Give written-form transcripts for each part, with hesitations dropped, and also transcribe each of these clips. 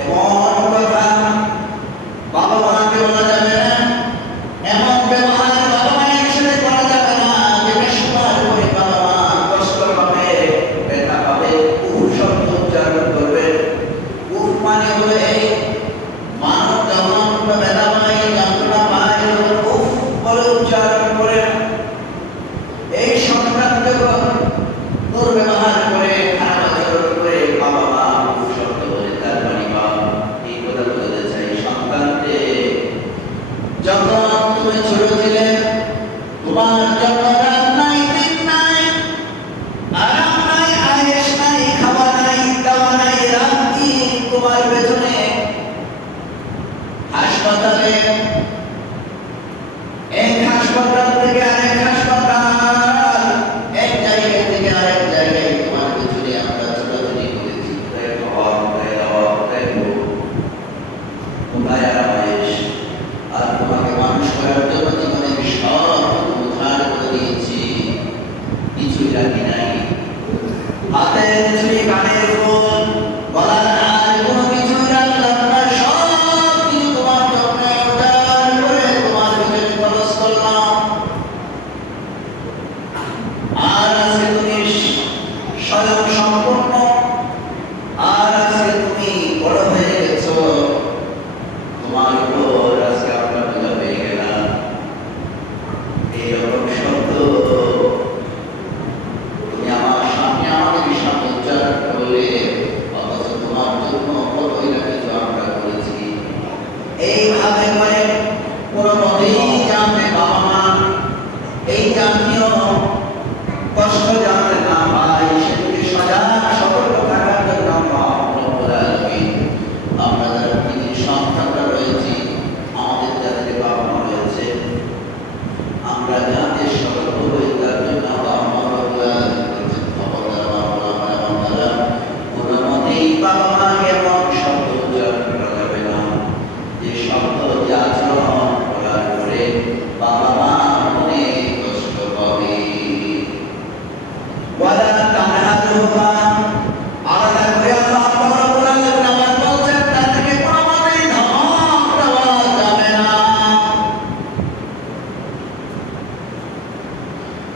এমন কথা বাবা মাকে বলা যাবে না, এমন ব্যবহার বাবা মায়ের সাথে করা যাবে না যেটা শোনার পরে বাবা মা কষ্ট পাবে, ব্যথা পাবে, উফ শব্দ উচ্চারণ করবে। উফ মানে হলো এই মানব যখন ব্যথা পায়, যন্ত্রণা পায়, উফ বলে উচ্চারণ করে। এই সন্তান যখন দুর্ব্যবহার করে, খারাপ আচরণ করে, বাবা মা উফ শব্দ বলে তার বাড়ি বা এই কথা বলতে চাই সন্তানকে, যখন তুমি ছোট ছিলে তোমার জন্য রাত নাই, দিন নাই, আরাম নাই, আয়েশ নাই, খাওয়া নাই, দাওয়া নাই, রাত দিন তোমার পেছনে হাসপাতালে, এক হাসপাতাল থেকে আরেক হাসপাতাল, এক জায়গা থেকে আরেক জায়গায় তোমার পেছনে আমরা ছোটাছুটি করেছি। কোথায় আরামায়েশ? আর তোমাকে মানুষ করার জন্য জীবনে সব উদ্ধার করে দিয়েছি, কিছুই রাখি নাই। হাতের ছুরি, কানের ফুল, গলার হার, কোনো কিছুই রাখলাম না। সব কিছু তোমার জন্য উদ্ধার করে তোমার ভিতরে খরচ করলাম। আর আজকে তুমি স্বয়ং সম্পূর্ণ, আর আজকে তুমি বড় হয়ে গেছো, তোমার উপর আজকে আমরা বোঝা পেয়ে গেলাম। এইরকম শব্দ তুমি আমার সামনে, আমাদের সামনে উচ্চারণ করলে, অথচ তোমার জন্য কতই না কিছু আমরা করেছি। এইভাবে করে কোনো মতেই জানতে বাবা মা এই জাতীয় কষ্ট জানতে না পাই, সেদিকে সজাগ সতর্ক থাকার জন্য আমরা যারা পৃথিবীর সন্তানরা রয়েছি, আমাদের যাদের বাবা মা রয়েছে, আমরা যাতে সতর্ক হই তার জন্য কোনো মতেই বাবা মাকে এমন শব্দ উচ্চারণ করা যাবে না যে শব্দ যে আচরণ করার পরে বাবা মা অনেক কষ্ট পাবে। ওয়ালা তানহারুহা, আলাদা করে আল্লাহ রাব্বুল আলামিন আবার বলছেন তাদেরকে কোনো মতেই ধমক দেওয়া যাবে না।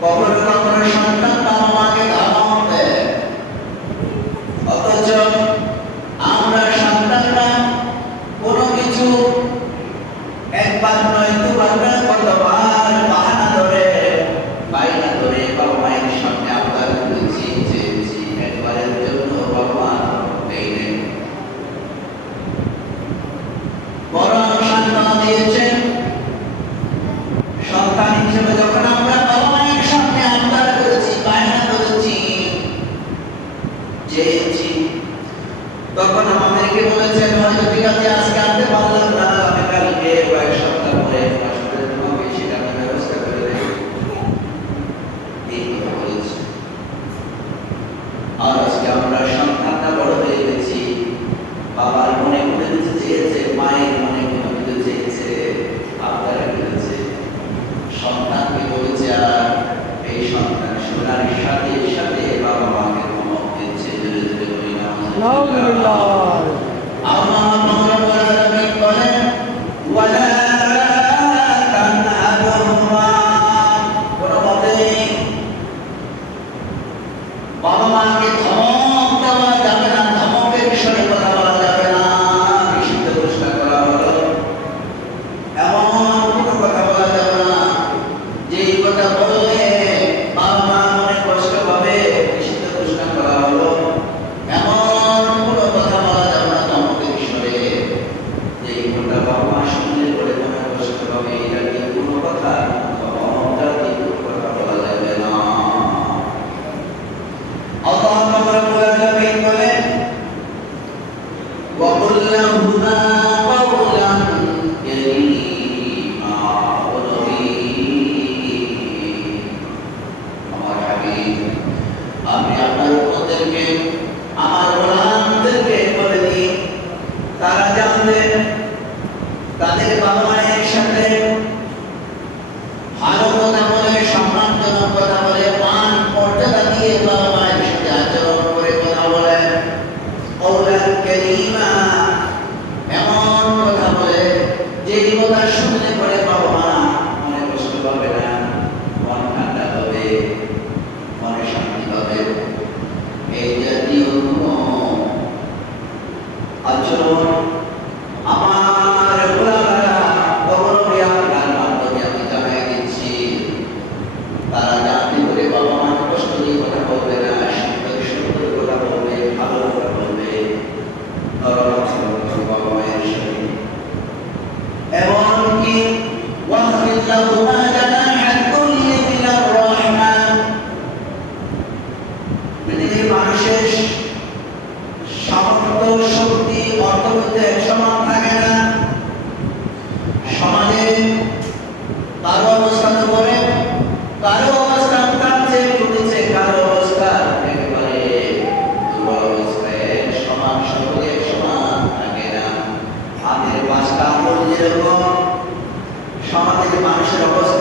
কখনো কখনো সন্তান বাবা মাকে ধমক দেয়, অথচ আমরা সন্তানরা কোনো কিছু একবার নয়, দুবার নয়, কতবার বাহানা ধরে, বাইনা ধরে বাবা মায়ের সামনে আবদার করেছি, চেয়েছি, একবারের জন্য বাবা মা দেয়নি, বরং সান্ত্বনা দিয়েছেন। সন্তান হিসেবে যখন আমরা বাবা মায়ের সামনে আবদার করেছি, বায়না করেছি, চেয়েছি, তখন আমাদেরকে বলেছেন হয়তো ঠিক আছে আজকে আনতে পারলাম না, আমি কালকে কয়েক সপ্তাহ পরে আসলে তোমাকে সেটা আমি ব্যবস্থা করে দেব, এই কথা বলেছি। আর আজকে আমরা সন্তানটা বড় হয়ে গেছি, বাবার মনে মনে কিছু চেয়েছে, মায়ের মনে মনে কিছু চেয়েছে, আবদার করেছে, সন্তানকে বলেছে, আর এই সন্তান শোনার সাথে সাথে বাবা মাকে ধমক দিচ্ছে। ধীরে ধীরে বলি না আল্লাহ রাব্বুল আলামিন বলেন ওয়ালা তানহারুহা, কোনো মতেই বাবা মাকে ধমক দেওয়া যাবে না, ধমকের বিষয়ে কথা বলা যাবে না, নিষিদ্ধ ঘোষণা করা হলো। এমন কোনো কথা বলা যাবে না যেই কথা বললে বাবা মা মনে কষ্ট পাবে, নিষিদ্ধ ঘোষণা করা হলো। এমন কোনো কথা বলা যাবে না ধমকের বিষয়ে যেই কথা বাবা মা শুনলে পরে মনে কষ্ট পাবে, এটা কি কোনো কথা? ধমকটা কি কোনো কথা বলা যাবে না। আল্লাহ রাব্বুল আলামিন বলেন ওয়া কুল লাহুমা কাওলান কারীমা, ও নবী আমার হাবিব, আমি আপনার উম্মতদেরকে, আমার গোলামদেরকে বলে দিই, তারা জানলে তাদের বাবা মায়ের সাথে ভালো কথা বলে, সম্মানজনক কথা বলে, মান মর্যাদা দিয়ে বাবা মায়ের সাথে আচরণ করে কথা বলে, কাওলান কারীমা, জন্য সমাজের মানুষের অবস্থা